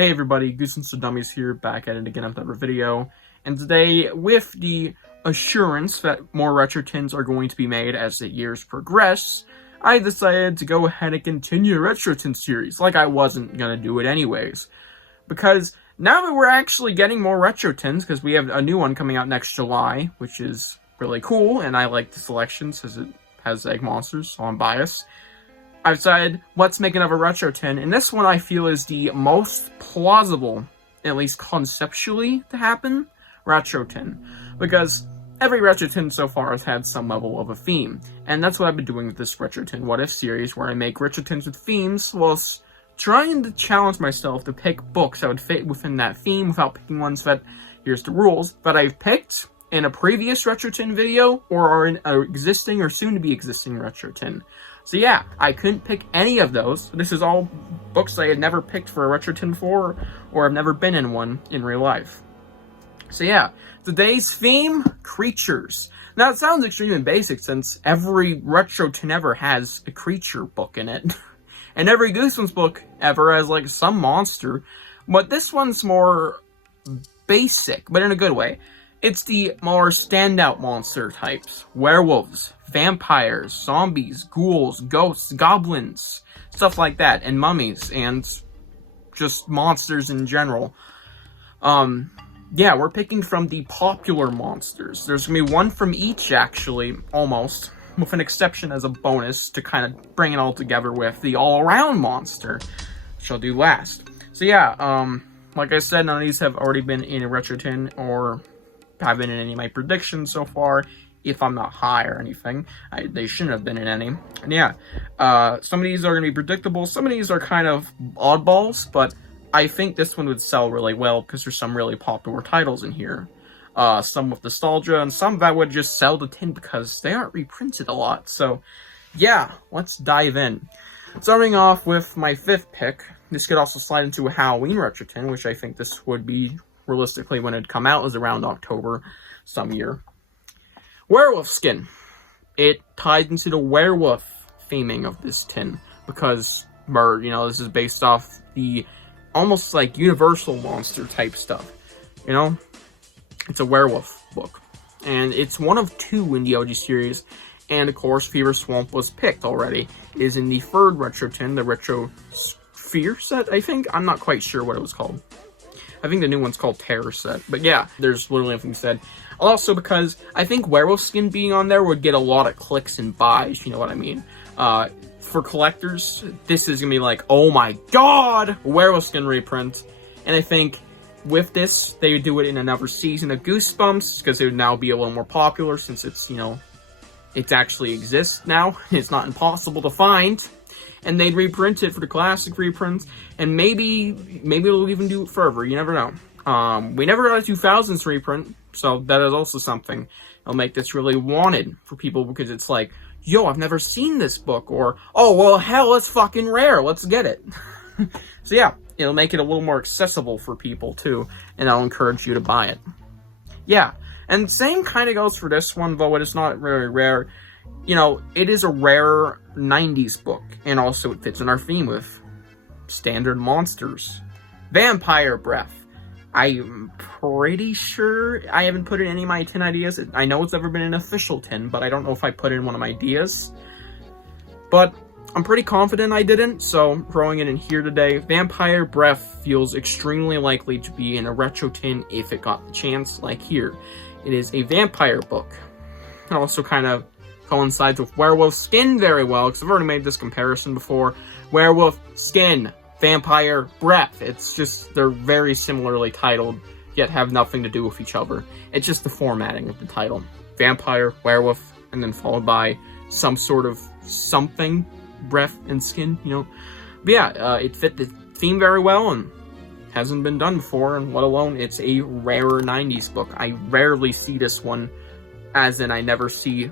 Hey everybody, Goosebumps and Dummies here, back at it again with another video. And today, with the assurance that more retro tins are going to be made as the years progress, I decided to go ahead and continue the retro tin series, like I wasn't gonna do it anyways. Because now that we're actually getting more retro tins, because we have a new one coming out next July, which is really cool, and I like the selections as it has egg monsters, so I'm biased. I've decided, let's make another retro tin, and this one I feel is the most plausible, at least conceptually, to happen, retro tin. Because every retro tin so far has had some level of a theme, and that's what I've been doing with this retro tin what if series, where I make retro tins with themes, whilst trying to challenge myself to pick books that would fit within that theme without picking ones that, here's the rules, that I've picked in a previous retro tin video, or are in an existing or soon-to-be existing retro tin. So yeah, I couldn't pick any of those. This is all books I had never picked for a retro tin for, or have never been in one in real life. So yeah, today's theme, creatures. Now it sounds extremely basic since every retro tin ever has a creature book in it. And every Goosebumps book ever has like some monster. But this one's more basic, but in a good way. It's the more standout monster types. Werewolves, vampires, zombies, ghouls, ghosts, goblins, stuff like that, and mummies, and just monsters in general. Yeah, we're picking from the popular monsters. There's gonna be one from each, actually, almost, with an exception as a bonus to kind of bring it all together with the all-around monster, which I'll do last. So yeah, like I said, none of these have already been in a retro tin, or have been in any of my predictions so far, if I'm not high or anything. They shouldn't have been in any. And yeah, some of these are going to be predictable, some of these are kind of oddballs, but I think this one would sell really well because there's some really popular titles in here. Some with nostalgia, and some that would just sell the tin because they aren't reprinted a lot. So yeah, let's dive in. Starting off with my fifth pick, this could also slide into a Halloween retro tin, which I think this would be realistically when it'd come out, is around October some year. Werewolf Skin. It ties into the werewolf theming of this tin because, this is based off the almost like universal monster type stuff. It's a werewolf book, and it's one of two in the OG series. And of course, Fever Swamp was picked already. It is in the third retro tin, the Retro Sphere set, I think. I'm not quite sure what it was called. I think the new one's called Terror Set. But yeah, there's literally nothing said. Also because I think Werewolf Skin being on there would get a lot of clicks and buys, you know what I mean? For collectors, this is gonna be like, oh my god, Werewolf Skin reprint. And I think with this, they would do it in another season of Goosebumps, because it would now be a little more popular since it's, it actually exists now. It's not impossible to find. And they'd reprint it for the classic reprints, and maybe they'll even do it further, you never know. We never got a 2000s reprint, so that is also something. It'll make this really wanted for people, because it's like, yo, I've never seen this book, or, oh, well, hell, it's fucking rare, let's get it. So yeah, it'll make it a little more accessible for people, too, and I'll encourage you to buy it. Yeah, and same kind of goes for this one, though it is not very rare. It is a rare 90s book, and also it fits in our theme with standard monsters. Vampire Breath. I'm pretty sure I haven't put in any of my 10 ideas. I know it's never been an official 10, but I don't know if I put in one of my ideas. But I'm pretty confident I didn't, so throwing it in here today. Vampire Breath feels extremely likely to be in a retro tin if it got the chance, like here. It is a vampire book. It also kind of coincides with Werewolf Skin very well, because I've already made this comparison before. Werewolf Skin, Vampire Breath. It's just, they're very similarly titled, yet have nothing to do with each other. It's just the formatting of the title. Vampire, werewolf, and then followed by some sort of something, breath and skin, But yeah, it fit the theme very well, and hasn't been done before, and let alone it's a rarer 90s book. I rarely see this one, as in I never see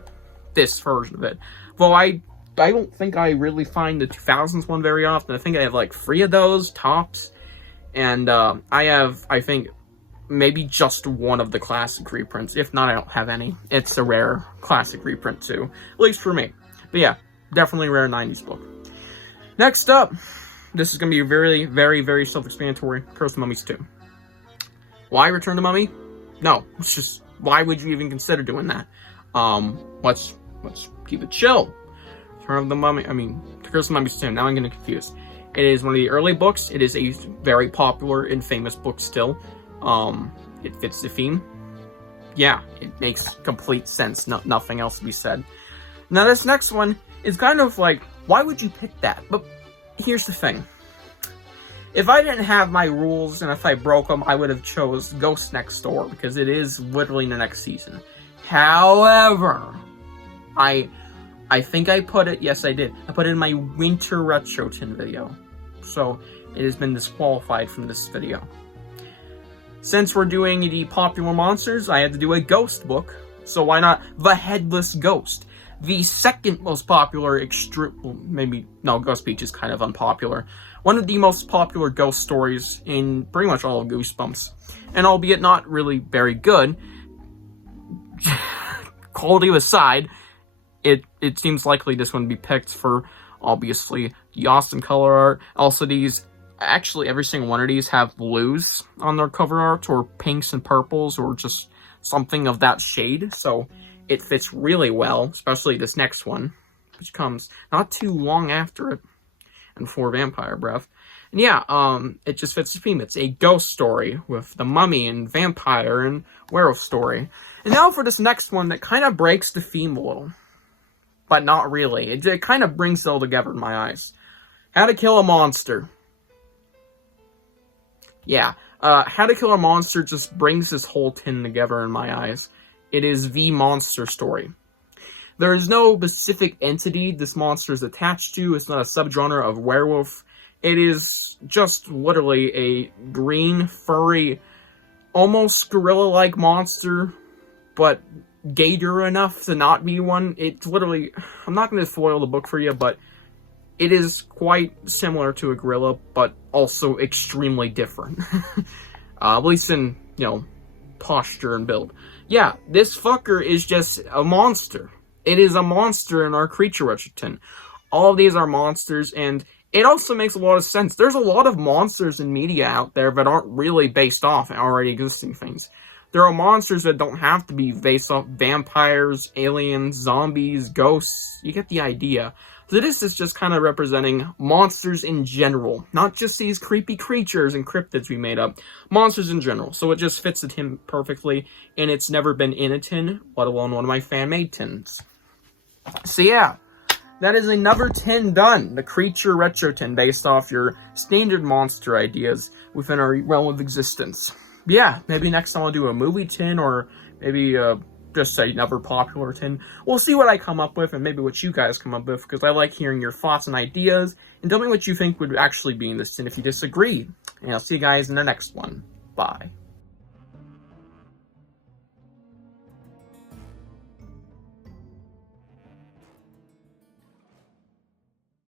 this version of it. Well, I don't think I really find the 2000s one very often. I think I have like 3 of those, tops. And I have, I think, maybe just one of the classic reprints. If not, I don't have any. It's a rare classic reprint too. At least for me. But yeah, definitely a rare 90s book. Next up, this is going to be very, very, very self-explanatory. Curse the Mummies 2. Why Return the Mummy? No, it's just, why would you even consider doing that? Let's keep it chill. Curse of the Mummies 2. Now I'm getting confused. It is one of the early books. It is a very popular and famous book still. It fits the theme. Yeah, it makes complete sense. Nothing else to be said. Now this next one is kind of like, why would you pick that? But here's the thing. If I didn't have my rules and if I broke them, I would have chose Ghost Next Door because it is literally the next season. However, I think I put it, yes I did, I put it in my Winter Retro Tin video. So it has been disqualified from this video. Since we're doing the popular monsters, I had to do a ghost book. So why not The Headless Ghost? The second most popular Ghost Beach is kind of unpopular. One of the most popular ghost stories in pretty much all of Goosebumps. And albeit not really very good, quality aside, it seems likely this one to be picked for, obviously, the awesome color art. Also, actually every single one of these have blues on their cover art, or pinks and purples, or just something of that shade. So it fits really well, especially this next one, which comes not too long after it, and before Vampire Breath. And yeah, it just fits the theme. It's a ghost story with the mummy and vampire and werewolf story. And now for this next one that kind of breaks the theme a little. But not really. It kind of brings it all together in my eyes. How to Kill a Monster. Yeah, How to Kill a Monster just brings this whole tin together in my eyes. It is the monster story. There is no specific entity this monster is attached to. It's not a subgenre of werewolf. It is just literally a green, furry, almost gorilla-like monster, but gator enough to not be one. It's literally, I'm not going to spoil the book for you, but it is quite similar to a gorilla, but also extremely different. At least in, posture and build. Yeah, this fucker is just a monster. It is a monster in our Creature Retro Tin. All of these are monsters, and it also makes a lot of sense. There's a lot of monsters in media out there that aren't really based off already existing things. There are monsters that don't have to be based off vampires, aliens, zombies, ghosts. You get the idea. So this is just kind of representing monsters in general. Not just these creepy creatures and cryptids we made up. Monsters in general. So it just fits the tin perfectly. And it's never been in a tin, let alone one of my fan-made tins. So yeah, that is another tin done. The Creature Retro Tin, based off your standard monster ideas within our realm of existence. Yeah, maybe next time I'll do a movie tin, or maybe just another popular tin. We'll see what I come up with, and maybe what you guys come up with, because I like hearing your thoughts and ideas, and tell me what you think would actually be in this tin if you disagree. And I'll see you guys in the next one. Bye.